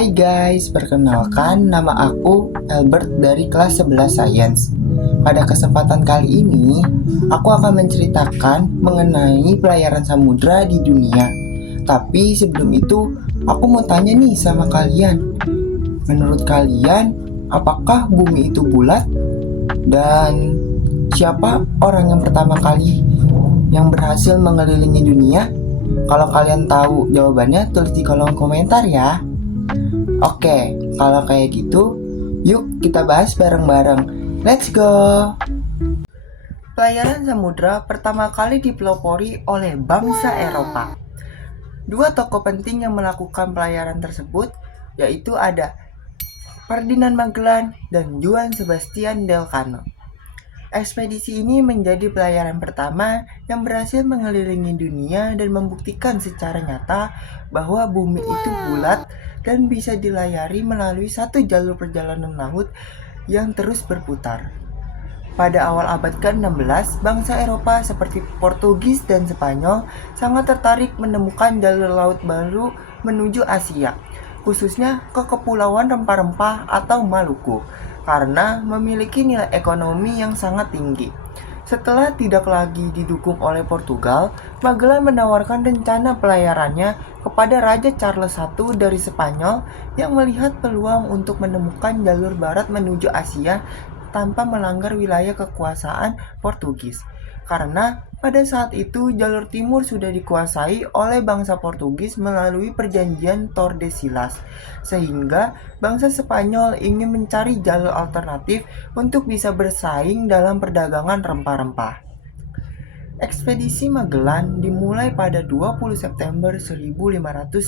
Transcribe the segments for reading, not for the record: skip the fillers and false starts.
Hai guys, perkenalkan nama aku Albert dari kelas 11 Science. Pada kesempatan kali ini, aku akan menceritakan mengenai pelayaran samudra di dunia. Tapi sebelum itu, aku mau tanya nih sama kalian. Menurut kalian, apakah bumi itu bulat? Dan siapa orang yang pertama kali yang berhasil mengelilingi dunia? Kalau kalian tahu jawabannya, tulis di kolom komentar ya. Oke, kalau kayak gitu, yuk kita bahas bareng-bareng. Let's go! Pelayaran samudra pertama kali dipelopori oleh bangsa Eropa. Dua tokoh penting yang melakukan pelayaran tersebut yaitu ada Ferdinand Magellan dan Juan Sebastian Elcano. Ekspedisi ini menjadi pelayaran pertama yang berhasil mengelilingi dunia dan membuktikan secara nyata bahwa bumi itu bulat dan bisa dilayari melalui satu jalur perjalanan laut yang terus berputar. Pada awal abad ke-16, bangsa Eropa seperti Portugis dan Spanyol sangat tertarik menemukan jalur laut baru menuju Asia, khususnya ke Kepulauan Rempah-Rempah atau Maluku, karena memiliki nilai ekonomi yang sangat tinggi. Setelah tidak lagi didukung oleh Portugal, Magellan menawarkan rencana pelayarannya kepada Raja Charles I dari Spanyol yang melihat peluang untuk menemukan jalur barat menuju Asia tanpa melanggar wilayah kekuasaan Portugis. Karena pada saat itu jalur timur sudah dikuasai oleh bangsa Portugis melalui perjanjian Tordesillas, sehingga bangsa Spanyol ingin mencari jalur alternatif untuk bisa bersaing dalam perdagangan rempah-rempah. Ekspedisi Magellan dimulai pada 20 September 1519.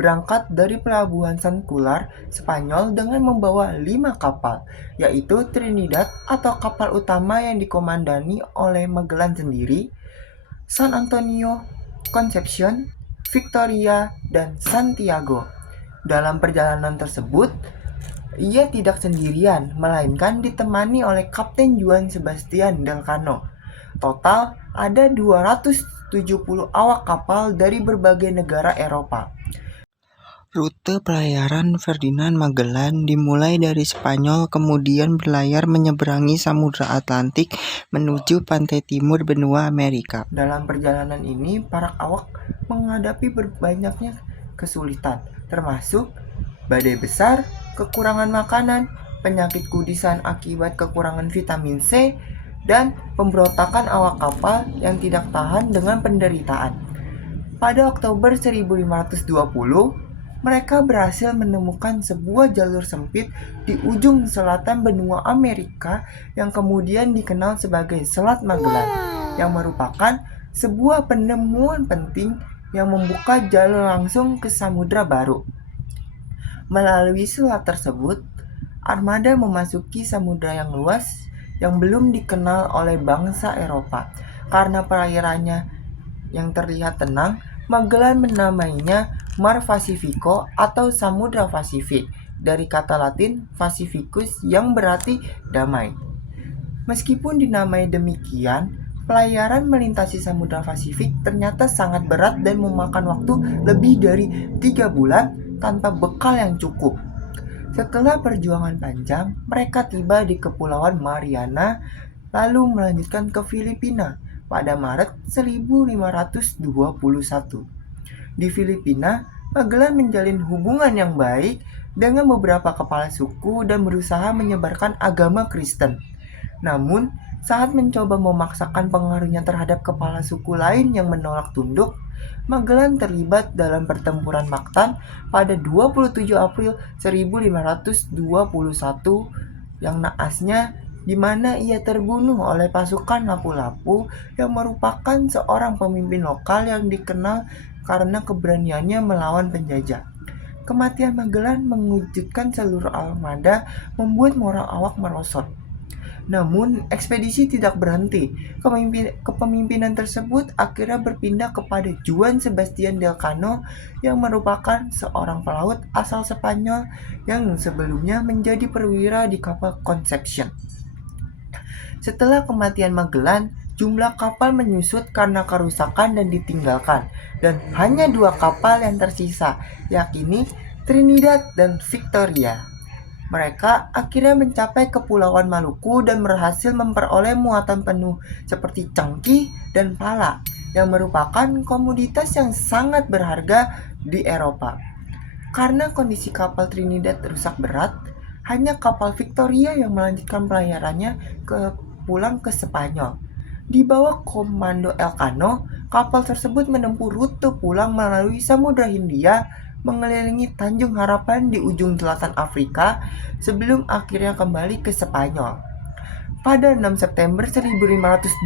Berangkat dari pelabuhan San Cular, Spanyol dengan membawa 5 kapal, yaitu Trinidad atau kapal utama yang dikomandani oleh Magellan sendiri, San Antonio, Concepcion, Victoria, dan Santiago. Dalam perjalanan tersebut, ia tidak sendirian, melainkan ditemani oleh Kapten Juan Sebastian Elcano. Total ada 270 awak kapal dari berbagai negara Eropa. Rute pelayaran Ferdinand Magellan dimulai dari Spanyol, kemudian berlayar menyeberangi Samudra Atlantik menuju pantai timur benua Amerika. Dalam perjalanan ini, para awak menghadapi berbanyaknya kesulitan, termasuk badai besar, kekurangan makanan, penyakit kudisan akibat kekurangan vitamin C, dan pemberontakan awak kapal yang tidak tahan dengan penderitaan. Pada Oktober 1520, mereka berhasil menemukan sebuah jalur sempit di ujung selatan benua Amerika yang kemudian dikenal sebagai Selat Magellan, yang merupakan sebuah penemuan penting yang membuka jalur langsung ke Samudra Baru. Melalui selat tersebut, armada memasuki samudra yang luas yang belum dikenal oleh bangsa Eropa. Karena perairannya yang terlihat tenang, Magellan menamainya Mar Pacifico atau Samudra Pasifik dari kata Latin Pacificus yang berarti damai. Meskipun dinamai demikian, pelayaran melintasi Samudra Pasifik ternyata sangat berat dan memakan waktu lebih dari 3 bulan tanpa bekal yang cukup. Setelah perjuangan panjang, mereka tiba di Kepulauan Mariana lalu melanjutkan ke Filipina pada Maret 1521. Di Filipina, Magellan menjalin hubungan yang baik dengan beberapa kepala suku dan berusaha menyebarkan agama Kristen. Namun, saat mencoba memaksakan pengaruhnya terhadap kepala suku lain yang menolak tunduk, Magellan terlibat dalam pertempuran Mactan pada 27 April 1521 yang naasnya di mana ia terbunuh oleh pasukan Lapu-Lapu yang merupakan seorang pemimpin lokal yang dikenal karena keberaniannya melawan penjajah. Kematian Magellan mengejutkan seluruh armada, membuat moral awak merosot. Namun, ekspedisi tidak berhenti. Kepemimpinan tersebut akhirnya berpindah kepada Juan Sebastian Elcano yang merupakan seorang pelaut asal Spanyol yang sebelumnya menjadi perwira di kapal Concepcion. Setelah kematian Magellan, jumlah kapal menyusut karena kerusakan dan ditinggalkan, dan hanya 2 kapal yang tersisa, yakni Trinidad dan Victoria. Mereka akhirnya mencapai Kepulauan Maluku dan berhasil memperoleh muatan penuh seperti cengkih dan pala yang merupakan komoditas yang sangat berharga di Eropa. Karena kondisi kapal Trinidad rusak berat, hanya kapal Victoria yang melanjutkan pelayarannya pulang ke Spanyol. Di bawah komando Elcano, kapal tersebut menempuh rute pulang melalui Samudra Hindia, mengelilingi Tanjung Harapan di ujung selatan Afrika sebelum akhirnya kembali ke Spanyol. Pada 6 September 1522,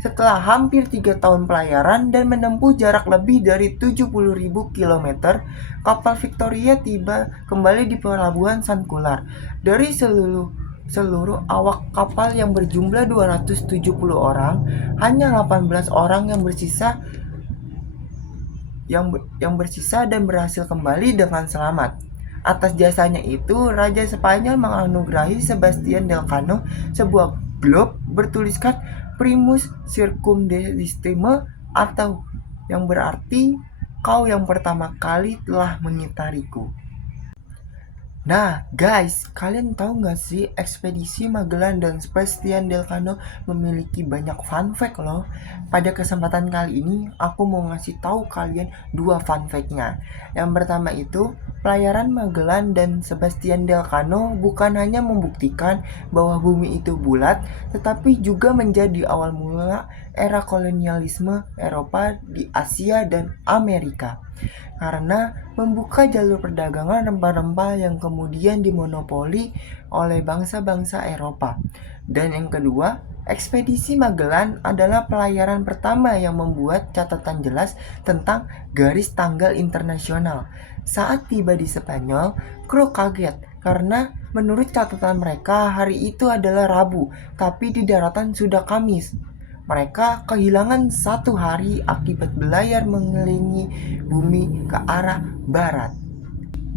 setelah hampir 3 tahun pelayaran dan menempuh jarak lebih dari 70.000 km, kapal Victoria tiba kembali di pelabuhan Sankular. Dari seluruh awak kapal yang berjumlah 270 orang, hanya 18 orang yang bersisa dan berhasil kembali dengan selamat. Atas jasanya itu, Raja Spanyol menganugerahi Sebastian del Cano sebuah globe bertuliskan Primus Circumdestime, atau yang berarti kau yang pertama kali telah mengitariku. Nah guys, kalian tahu nggak sih ekspedisi Magellan dan Sebastian del Cano memiliki banyak fun fact loh. Pada kesempatan kali ini aku mau ngasih tahu kalian 2 fun fact-nya. Yang pertama itu, pelayaran Magellan dan Sebastian del Cano bukan hanya membuktikan bahwa bumi itu bulat, tetapi juga menjadi awal mula era kolonialisme Eropa di Asia dan Amerika. Karena membuka jalur perdagangan rempah-rempah yang kemudian dimonopoli oleh bangsa-bangsa Eropa. Dan yang kedua, ekspedisi Magellan adalah pelayaran pertama yang membuat catatan jelas tentang garis tanggal internasional. Saat tiba di Spanyol, kru kaget karena menurut catatan mereka hari itu adalah Rabu, tapi di daratan sudah Kamis. Mereka kehilangan 1 hari akibat belayar mengelilingi bumi ke arah barat.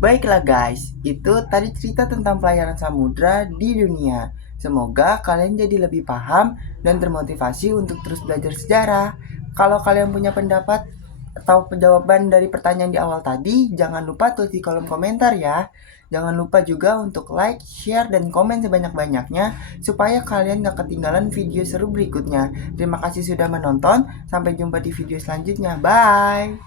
Baiklah guys, itu tadi cerita tentang pelayaran samudra di dunia. Semoga kalian jadi lebih paham dan termotivasi untuk terus belajar sejarah. Kalau kalian punya pendapat atau jawaban dari pertanyaan di awal tadi, jangan lupa tulis di kolom komentar ya. Jangan lupa juga untuk like, share, dan komen sebanyak-banyaknya supaya kalian gak ketinggalan video seru berikutnya. Terima kasih sudah menonton, sampai jumpa di video selanjutnya. Bye!